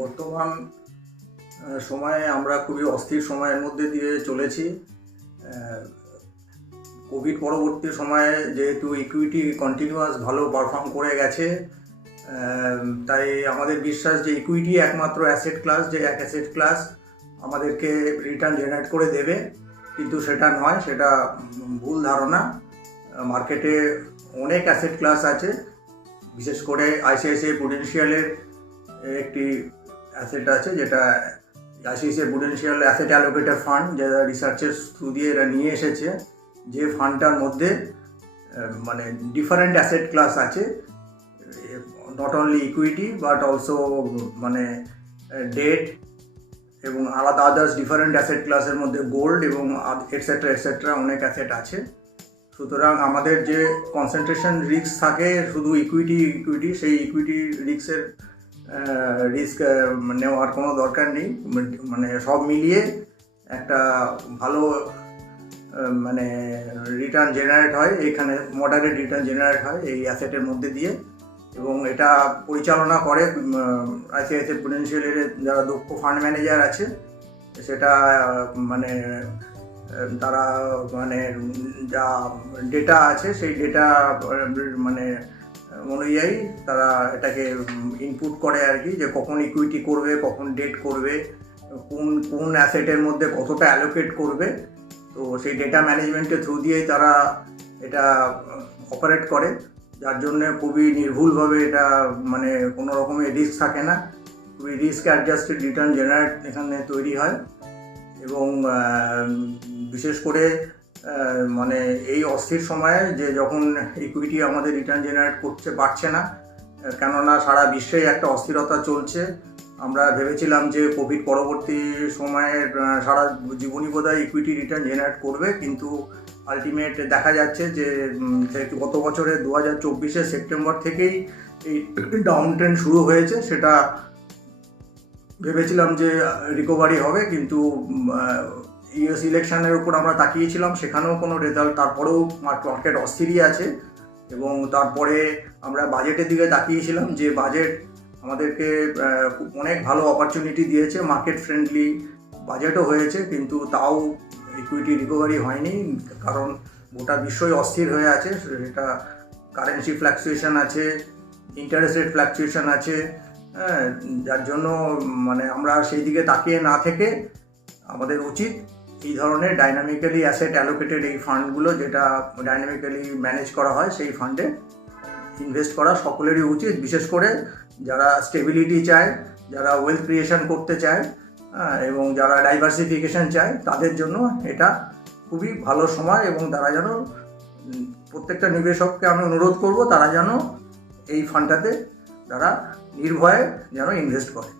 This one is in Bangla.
বর্তমান সময়ে আমরা খুবই অস্থির সময়ের মধ্যে দিয়ে চলেছি। কোভিড পরবর্তী সময়ে যেহেতু ইকুইটি কন্টিনিউয়াস ভালো পারফর্ম করে গেছে, তাই আমাদের বিশ্বাস যে ইকুইটি একমাত্র অ্যাসেট ক্লাস, যে এক অ্যাসেট ক্লাস আমাদেরকে রিটার্ন জেনারেট করে দেবে, কিন্তু সেটা নয়, সেটা ভুল ধারণা। মার্কেটে অনেক অ্যাসেট ক্লাস আছে, বিশেষ করে আইসিআইসিআই প্রুডেন্সিয়ালের একটি অ্যাসেট আছে, যেটা আইসিআইসিআই প্রুডেন্সিয়াল অ্যাসেট অ্যালোকেটর ফান্ড, যারা রিসার্চের থ্রু দিয়ে এরা নিয়ে এসেছে, যে ফান্ডটার মধ্যে মানে ডিফারেন্ট অ্যাসেট ক্লাস আছে, not only equity but also মানে ডেট এবং আলাদা আদার্স ডিফারেন্ট অ্যাসেট ক্লাসের মধ্যে গোল্ড এবং এটসেট্রা অনেক অ্যাসেট আছে। সুতরাং আমাদের যে কনসেন্ট্রেশন রিস্ক থাকে শুধু ইকুইটি, সেই ইকুইটি রিস্ক নেওয়ার কোনো দরকার নেই। মানে সব মিলিয়ে একটা ভালো মানে রিটার্ন জেনারেট হয়, এখানে মডারেট রিটার্ন জেনারেট হয় এই অ্যাসেটের মধ্যে দিয়ে, এবং এটা পরিচালনা করে আইসিআইসিআই প্রুডেন্সিয়ালের যারা দক্ষ ফান্ড ম্যানেজার আছে, সেটা মানে তারা মানে যা ডেটা আছে সেই ডেটা মানে অনুযায়ী তারা এটাকে ইনপুট করে আর কি, যে কখন ইকুইটি করবে, কখন ডেট করবে, কোন অ্যাসেটের মধ্যে কতটা অ্যালোকেট করবে। তো সেই ডেটা ম্যানেজমেন্টের থ্রু দিয়েই তারা এটা অপারেট করে, যার জন্যে খুবই নির্ভুলভাবে এটা মানে কোনো রকমের রিস্ক থাকে না, খুবই রিস্ক অ্যাডজাস্টেড রিটার্ন জেনারেট এখানে তৈরি হয়। এবং বিশেষ করে মানে এই অস্থির সময়ে যে যখন ইকুইটি আমাদের রিটার্ন জেনারেট করতে পারছে না, কেননা সারা বিশ্বেই একটা অস্থিরতা চলছে। আমরা ভেবেছিলাম যে কোভিড পরবর্তী সময়ে সারা জীবনই বোধহয় ইকুইটি রিটার্ন জেনারেট করবে, কিন্তু আলটিমেট দেখা যাচ্ছে যে গত বছরের 2024 সেপ্টেম্বর থেকেই এই ডাউন ট্রেন্ড শুরু হয়েছে। সেটা ভেবেছিলাম যে রিকভারি হবে, কিন্তু ইউএস ইলেকশনের উপর আমরা তাকিয়েছিলাম, সেখানেও কোনো রেজাল্ট, তারপরেও মার্কেট অস্থিরই আছে। এবং তারপরে আমরা বাজেটের দিকে তাকিয়েছিলাম, যে বাজেট আমাদেরকে অনেক ভালো অপরচুনিটি দিয়েছে, মার্কেট ফ্রেন্ডলি বাজেটও হয়েছে, কিন্তু তাও ইকুইটি রিকভারি হয়নি, কারণ গোটা বিশ্বই অস্থির হয়ে আছে। সেটা কারেন্সি ফ্ল্যাকচুয়েশন আছে, ইন্টারেস্ট রেট ফ্ল্যাকচুয়েশন আছে, যার জন্য মানে আমরা সেই দিকে তাকিয়ে না থেকে আমাদের উচিত এই ধরনের ডাইনামিক্যালি অ্যাসেট অ্যালোকেটেড এই ফান্ডগুলো, যেটা ডাইনামিক্যালি ম্যানেজ করা হয়, সেই ফান্ডে ইনভেস্ট করা সকলেরই উচিত, বিশেষ করে যারা স্টেবিলিটি চায়, যারা ওয়েলথ ক্রিয়েশন করতে চায় এবং যারা ডাইভার্সিফিকেশন চায়, তাদের জন্য এটা খুবই ভালো সময়। এবং তারা যেন, প্রত্যেকটা নিবেশককে আমি অনুরোধ করব, তারা যেন এই ফান্ডটাতে তারা নির্ভয়ে যেন ইনভেস্ট করে।